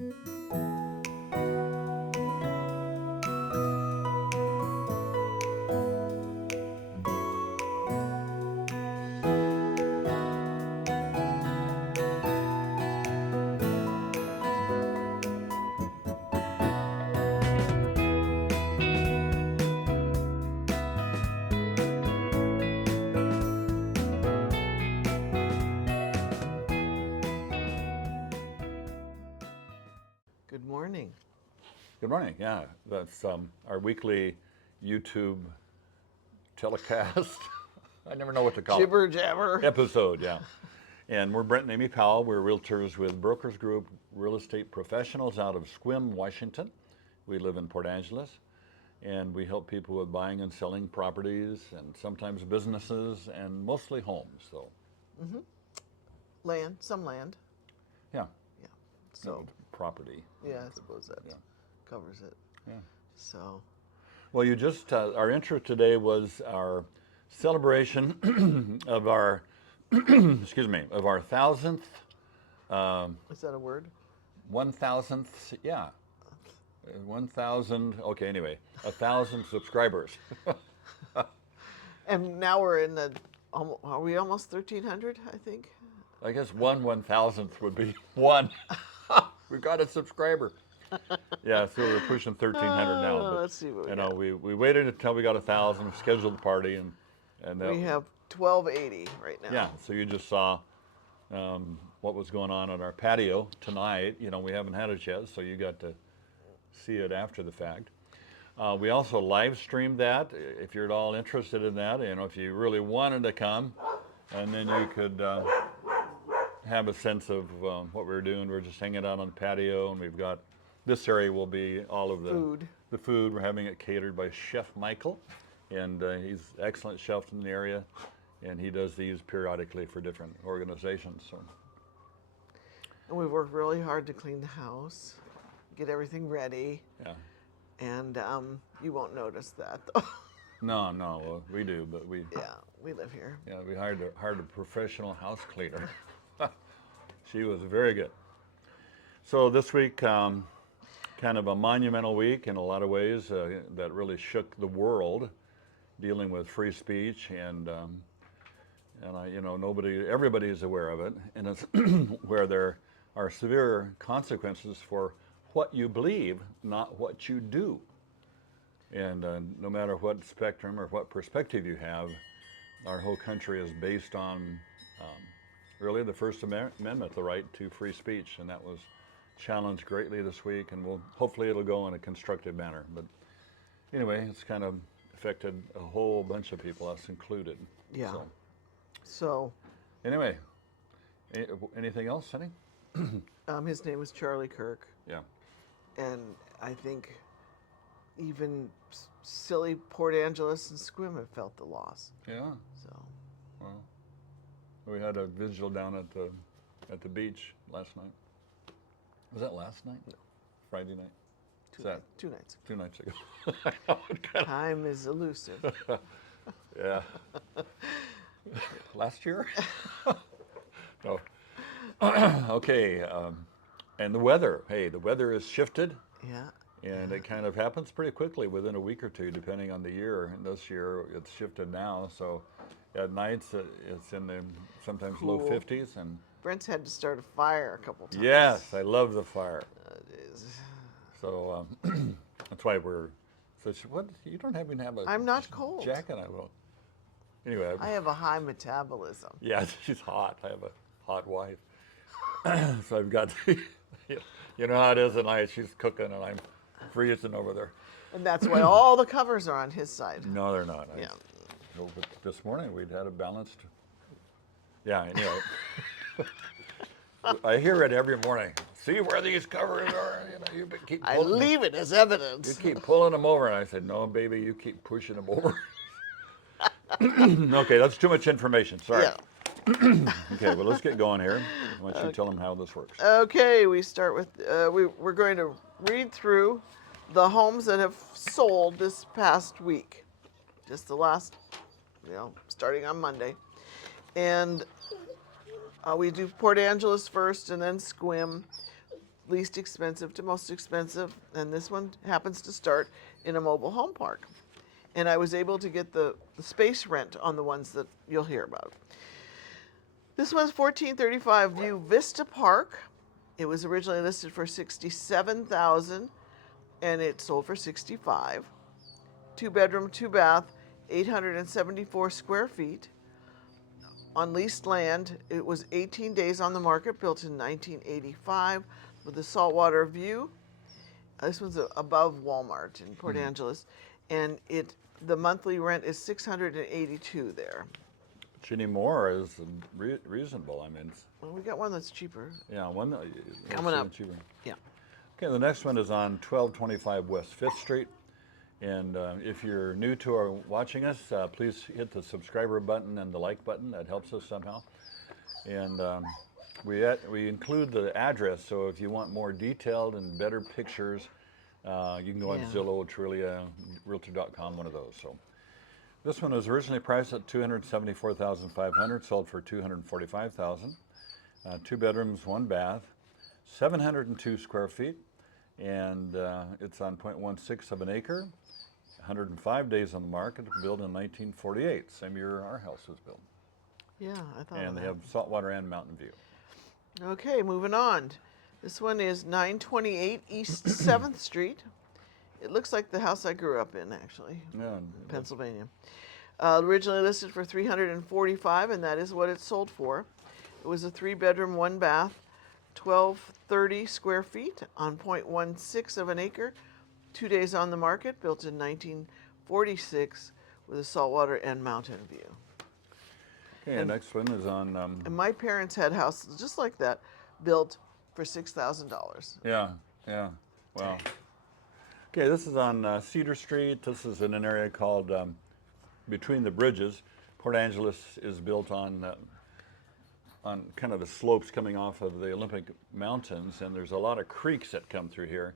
Good morning. Good morning. Yeah, that's our weekly YouTube telecast. I never know what to call Jibber jabber. it. Episode, yeah. And we're Brent and Amy Powell. We're realtors with BrokersGroup, real estate professionals out of Sequim, Washington. We live in Port Angeles, and we help people with buying and selling properties, and sometimes businesses, and mostly homes. So, Land, some land. yeah, Yeah. So, property. yeah, I suppose that covers it. Yeah. So, Well, you just, our intro today was our celebration of our, excuse me, of our 1,000th, is that a word? 1,000th, yeah, 1,000, okay, anyway, 1,000 subscribers. And now we're in the, are we almost 1,300, I think? I guess 1,000th would be one. We've got a subscriber. Yeah, so we're pushing 1,300 now. But, let's see what we you got. know, we waited until we got 1,000, scheduled the party, and We have 1,280 right now. yeah, so you just saw what was going on our patio tonight. You know, we haven't had it yet, so you got to see it after the fact. We also live streamed that, if you're at all interested in that. You know, if you really wanted to come, and then you could have a sense of what we're doing. We're just hanging out on the patio, and we've got, this area will be all of the food. We're having it catered by Chef Michael, and he's an excellent chef in the area, and he does these periodically for different organizations. So. And we've worked really hard to clean the house, get everything ready. Yeah. And you won't notice that, though. No, well, we do, but we. Yeah, we live here. Yeah, we hired a professional house cleaner. She was very good. So this week, kind of a monumental week in a lot of ways that really shook the world, dealing with free speech, and you know, everybody is aware of it, and it's where there are severe consequences for what you believe, not what you do. And no matter what spectrum or what perspective you have, our whole country is based on really the First Amendment, the right to free speech, and that was challenged greatly this week, and hopefully it'll go in a constructive manner. But anyway, it's kind of affected a whole bunch of people, us included. Yeah. So anyway, anything else, Sonny? his name was Charlie Kirk. Yeah. And I think even silly Port Angeles and Sequim have felt the loss. Yeah. So. Well, we had a vigil down at the beach last night. Was that last night? No. Friday night? Two nights. 2 nights ago. Time is elusive. Yeah. Last year? No. Okay. And the weather. Hey, the weather has shifted. Yeah. And it kind of happens pretty quickly within a week or two, depending on the year. And this year, it's shifted now. So at nights, it's in the sometimes low 50s. And Brent's had to start a fire a couple times. yes, I love the fire. It is. So that's why what? You don't even have a I'm not cold. jacket. I will. Anyway. I have a high metabolism. Yeah, she's hot. I have a hot wife. So I've got, you know how it is at night. She's cooking and I'm freezing over there. And that's why all the covers are on his side. No, they're not. Yeah. But this morning we'd had a balanced. Yeah, anyway. I hear it every morning. See where these covers are? You know, you keep. I leave it as evidence. You keep pulling them over, and I said, "No, baby, you keep pushing them over." Okay, that's too much information. Sorry. Yeah. Okay, well, let's get going here. Why don't you tell them how this works? Okay, we start with, we're going to read through the homes that have sold this past week. Just the last, starting on Monday. And we do Port Angeles first and then Sequim. least expensive to most expensive, and this one happens to start in a mobile home park. And I was able to get the space rent on the ones that you'll hear about. This one's 1435 View Vista Park. It was originally listed for $67,000 and it sold for $65,000. 2-bedroom, 2-bath, 874 square feet. On leased land, it was 18 days on the market, built in 1985 with a saltwater view. This one's above Walmart in Port Angeles, and the monthly rent is $682 there. But you need more is reasonable. I mean, Well, we got one that's cheaper. yeah, one Coming up. cheaper. Yeah. Okay, the next one is on 1225 West 5th Street. And if you're new to our watching us, please hit the subscriber button and the like button. That helps us somehow. And we include the address, so if you want more detailed and better pictures, you can go on Zillow, Trulia, Realtor.com, one of those. So this one was originally priced at $274,500, sold for $245,000. 2 bedrooms, 1 bath, 702 square feet, and it's on 0.16 of an acre. 105 days on the market, built in 1948, same year our house was built. Yeah, I thought. And they have saltwater and mountain view. Okay, moving on. This one is 928 East 7th Street. It looks like the house I grew up in, actually, Yeah, Pennsylvania. Originally listed for $345,000, and that is what it sold for. It was a 3-bedroom, 1-bath, 1,230 square feet on 0.16 of an acre. 2 days on the market, built in 1946 with a saltwater and mountain view. Okay, the next one is on. And my parents had houses just like that, built for $6,000. Yeah, wow. Okay, this is on Cedar Street. This is in an area called Between the Bridges. Port Angeles is built on kind of the slopes coming off of the Olympic Mountains, and there's a lot of creeks that come through here.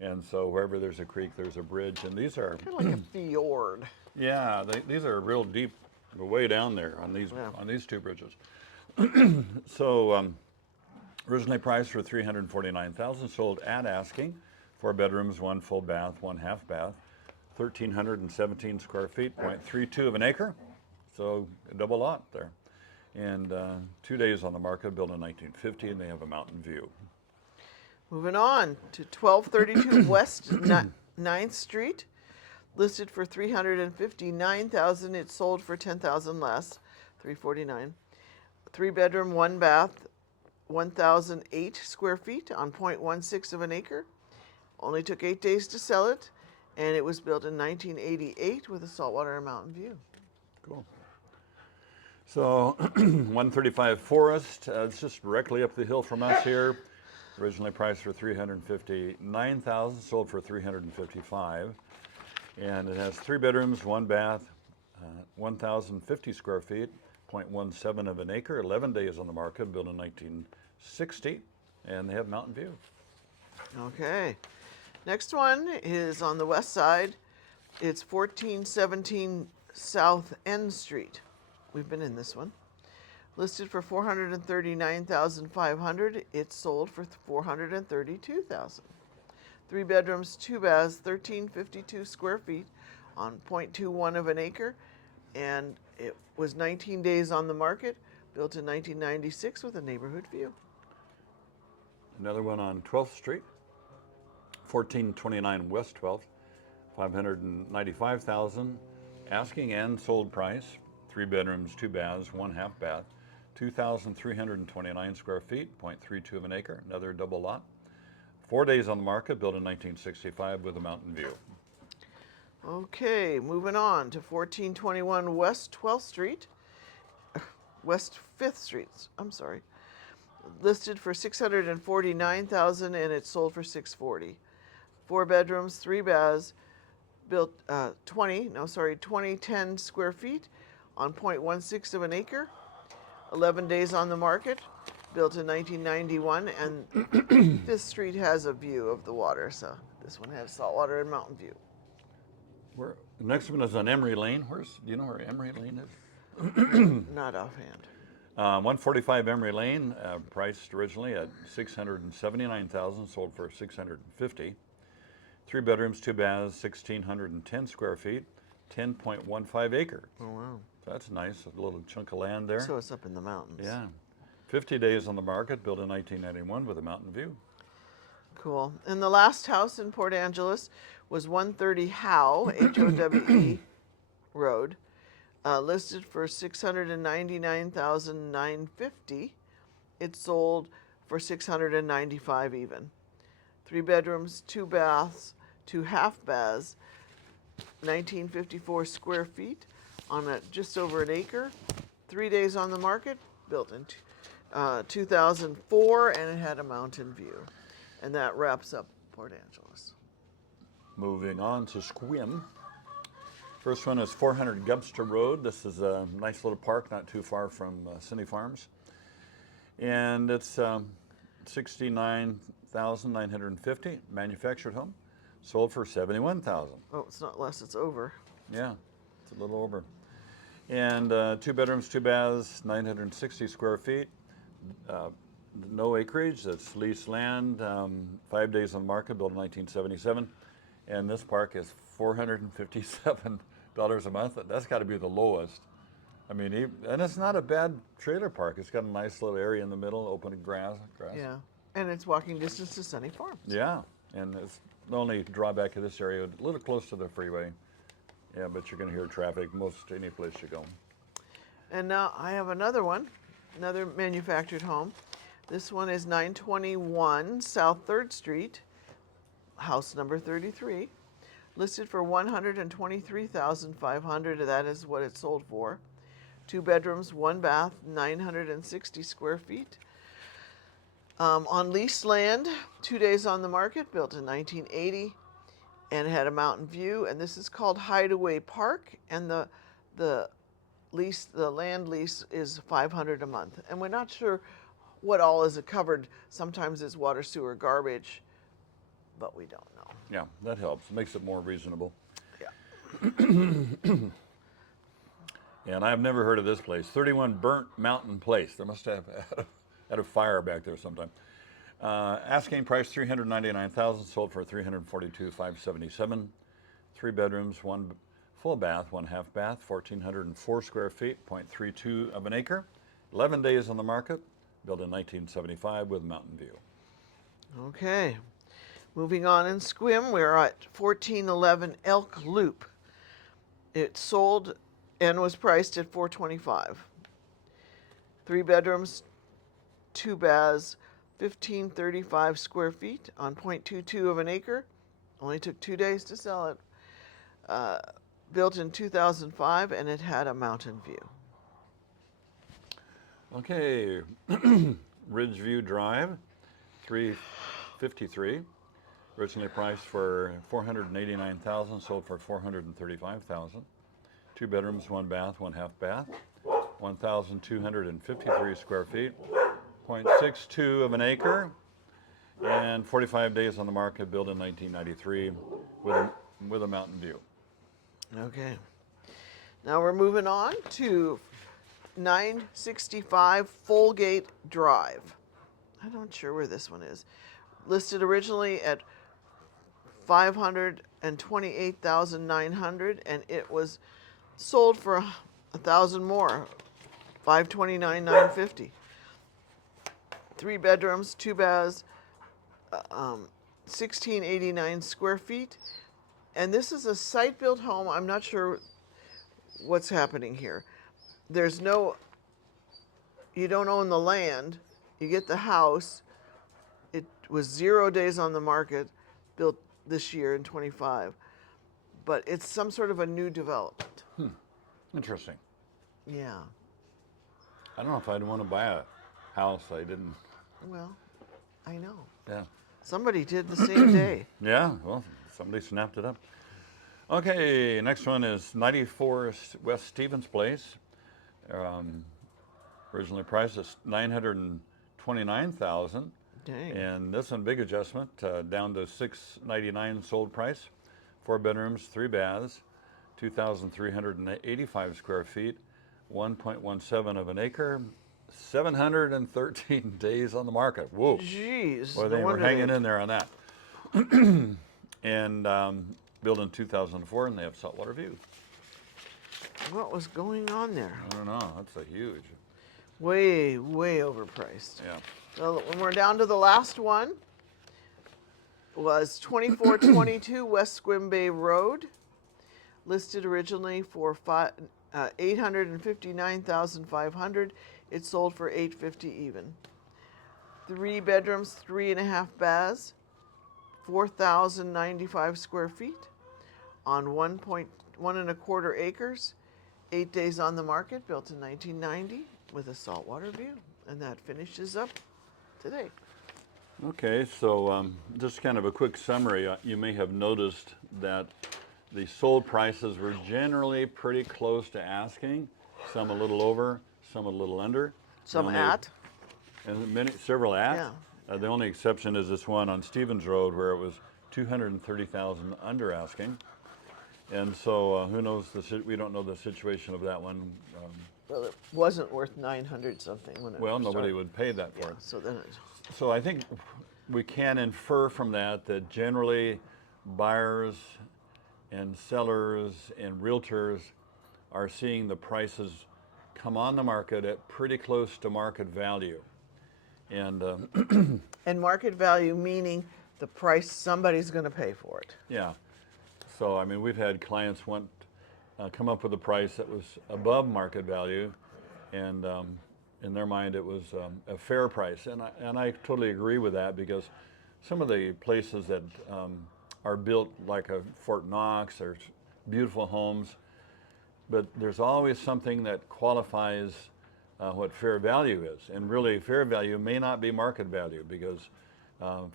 And so wherever there's a creek, there's a bridge, and these are Kind of like a fjord. yeah, these are real deep, way down there on these 2 bridges. So originally priced for $349,000, sold at asking. 4 bedrooms, 1 full bath, 1 half bath, 1,317 square feet, 0.32 of an acre, so a double lot there. And 2 days on the market, built in 1950, and they have a mountain view. Moving on to 1232 West 9th Street, listed for $359,000. It sold for $10,000 less, $349,000. 3-bedroom, 1 bath, 1,008 square feet on 0.16 of an acre. Only took 8 days to sell it, and it was built in 1988 with a saltwater and mountain view. Cool. So 135 Forest, it's just directly up the hill from us here. Originally priced for $359,000, sold for $355,000, and it has 3 bedrooms, 1 bath, 1,050 square feet, 0.17 of an acre, 11 days on the market, built in 1960, and they have mountain view. Okay, next one is on the west side. It's 1417 South End Street. We've been in this one. Listed for $439,500. It sold for $432,000. 3 bedrooms, 2 baths, 1,352 square feet on 0.21 of an acre, and it was 19 days on the market. Built in 1996 with a neighborhood view. Another one on 12th Street, 1429 West 12th, $595,000 asking and sold price. 3 bedrooms, 2 baths, 1 half bath, 2,329 square feet, 0.32 of an acre, another double lot. 4 days on the market, built in 1965 with a mountain view. Okay, moving on to 1421 West 12th Street, West 5th Street, I'm sorry. Listed for $649,000 and it sold for $640,000. 4 bedrooms, 3 baths, built 2010 square feet on 0.16 of an acre. 11 days on the market, built in 1991, and 5th Street has a view of the water, so this one has saltwater and mountain view. The next one is on Emery Lane. Do you know where Emery Lane is? Not offhand. 145 Emery Lane, priced originally at $679,000, sold for $650,000. 3 bedrooms, 2 baths, 1,610 square feet, 10.15 acres. Oh, wow. So that's nice, a little chunk of land there. So it's up in the mountains. Yeah. 50 days on the market, built in 1991 with a mountain view. Cool. And the last house in Port Angeles was 130 Howe, Howe Road, listed for $699,950. It sold for $695 even. 3 bedrooms, 2 baths, 2 half baths, 1954 square feet on just over an acre. 3 days on the market, built in 2004, and it had a mountain view. And that wraps up Port Angeles. Moving on to Sequim. First one is 400 Gubster Road. This is a nice little park not too far from Cine Farms. And it's $69,950, manufactured home, sold for $71,000. Oh, it's not less, it's over. Yeah, it's a little over. And 2 bedrooms, 2 baths, 960 square feet. No acreage, that's leased land, 5 days on the market, built in 1977. And this park is $457 a month. That's got to be the lowest. I mean, and it's not a bad trailer park. It's got a nice little area in the middle, open grass. Yeah, and it's walking distance to Sunny Farms. Yeah, and it's the only drawback of this area, a little close to the freeway. Yeah, but you're going to hear traffic most any place you go. And now I have another one, another manufactured home. This one is 921 South 3rd Street, house number 33, listed for $123,500. That is what it sold for. 2 bedrooms, 1 bath, 960 square feet. On leased land, 2 days on the market, built in 1980, and it had a mountain view. And this is called Hideaway Park, and the land lease is $500 a month. And we're not sure what all is covered. Sometimes it's water, sewer, garbage, but we don't know. Yeah, that helps. Makes it more reasonable. Yeah. And I've never heard of this place. 31 Burnt Mountain Place. There must have had a fire back there sometime. Asking price $399,000, sold for $342,577. 3 bedrooms, 1 full bath, 1 half bath, 1,404 square feet, 0.32 of an acre. 11 days on the market, built in 1975 with mountain view. Okay. Moving on in Sequim, we're at 1411 Elk Loop. It sold and was priced at $425,000. 3 bedrooms, 2 baths, 1,535 square feet on 0.22 of an acre. Only took 2 days to sell it. Built in 2005, and it had a mountain view. Okay, Ridgeview Drive, 353. Originally priced for $489,000, sold for $435,000. 2 bedrooms, 1 bath, 1 half bath, 1,253 square feet, 0.62 of an acre, and 45 days on the market, built in 1993 with a mountain view. Okay. Now we're moving on to 965 Folgate Drive. I'm not sure where this one is. Listed originally at $528,900, and it was sold for $1,000 more, $529,950. 3 bedrooms, 2 baths, 1,689 square feet. And this is a site-built home. I'm not sure what's happening here. You don't own the land. You get the house. It was 0 days on the market, built this year in 25. But it's some sort of a new development. Interesting. Yeah. I don't know if I'd want to buy a house I didn't. Well, I know. Yeah. Somebody did the same day. Yeah, well, somebody snapped it up. Okay, next one is 94 West Stevens Place. Originally priced at $929,000. Dang. And this one, big adjustment, down to $699 sold price. 4 bedrooms, 3 baths, 2,385 square feet, 1.17 of an acre, 713 days on the market. Whoa. Jeez. Well, no they were wonder hanging they- in there on that. And built in 2004, and they have saltwater view. What was going on there? I don't know. That's a huge. Way, way overpriced. Yeah. So when we're down to the last one, was 2422 West Squim Bay Road, listed originally for 859,500. It sold for 850 even. 3 bedrooms, 3.5 baths, 4,095 square feet on 1.125 acres. 8 days on the market, built in 1990 with a saltwater view. And that finishes up today. Okay, so just kind of a quick summary. You may have noticed that the sold prices were generally pretty close to asking. Some a little over, some a little under. Some Only- at. And several at. Yeah. The only exception is this one on Stevens Road where it was 230,000 under asking. And so who knows, we don't know the situation of that one. Well, it wasn't worth 900 something when it Well, nobody started. would pay that for Yeah, it. so then it, So I think we can infer from that generally buyers and sellers and realtors are seeing the prices come on the market at pretty close to market value. And and market value meaning the price somebody's going to pay for it. yeah, so I mean we've had clients come up with a price that was above market value, and in their mind it was a fair price, and I totally agree with that because some of the places that are built like a Fort Knox are beautiful homes, but there's always something that qualifies what fair value is, and really fair value may not be market value because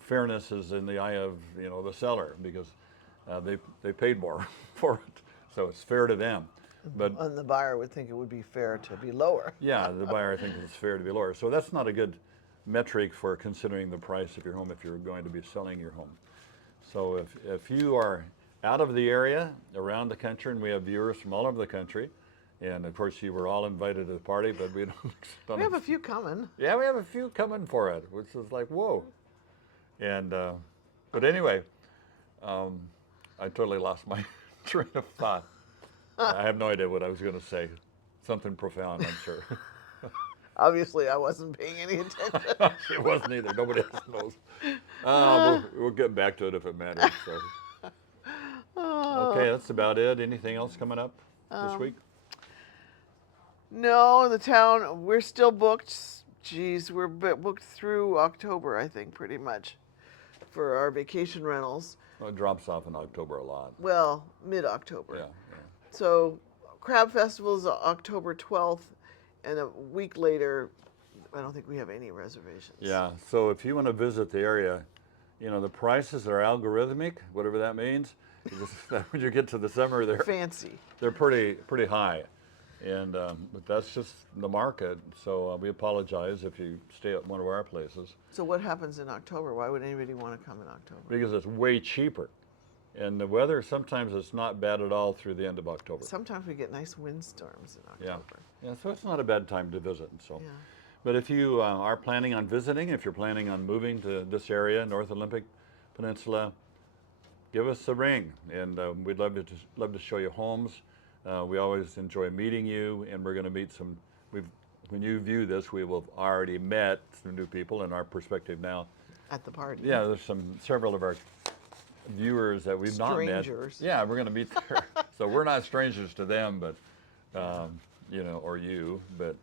fairness is in the eye of the seller because they paid more for it, so it's fair to them. But And the buyer would think it would be fair to be lower. yeah, the buyer thinks it's fair to be lower. So that's not a good metric for considering the price of your home if you're going to be selling your home. So if you are out of the area, around the country, and we have viewers from all over the country, and of course you were all invited to the party, but we don't We have a few coming. yeah, we have a few coming for it, which is like, whoa. And, but anyway, I totally lost my train of thought. I have no idea what I was going to say. Something profound, I'm sure. Obviously, I wasn't paying any attention. It wasn't either. Nobody else knows. We'll get back to it if it matters. So. Okay, that's about it. Anything else coming up this week? No, the town, we're still booked. Geez, we're booked through October, I think, pretty much, for our vacation rentals. Well, it drops off in October a lot. Well, mid-October. Yeah. So Crab Festival is October 12th, and a week later, I don't think we have any reservations. Yeah, so if you want to visit the area, the prices are algorithmic, whatever that means. When you get to the summer, Fancy. they're pretty high. And but that's just the market, so we apologize if you stay at one of our places. So what happens in October? Why would anybody want to come in October? Because it's way cheaper. And the weather, sometimes it's not bad at all through the end of October. Sometimes we get nice windstorms in Yeah, October. yeah. So it's not a bad time to visit. So, Yeah. but if you are planning on visiting, if you're planning on moving to this area, North Olympic Peninsula, give us a ring, and we'd love to show you homes. We always enjoy meeting you, and we're going to meet some. When you view this, we will have already met some new people in our perspective now. At the party. Yeah, there's several of our viewers that we've not met. Strangers. Yeah, we're going to meet there. So we're not strangers to them, but or you, but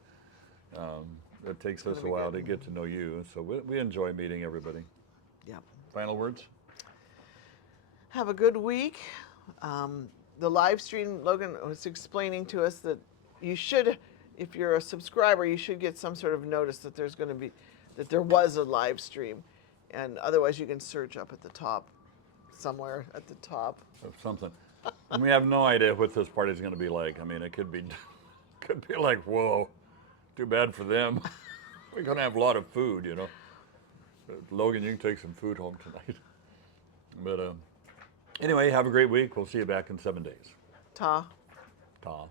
it takes us a be while good. to get to know you. So we enjoy meeting everybody. Yeah. Final words? Have a good week. The live stream, Logan was explaining to us that you should, if you're a subscriber, you should get some sort of notice that there was a live stream, and otherwise you can search up at the top, somewhere at the top. Of something. And we have no idea what this party is going to be like. I mean, it could be like, whoa, too bad for them. We're going to have a lot of food, Logan, you can take some food home tonight. But anyway, have a great week. We'll see you back in 7 days. Ta. Ta.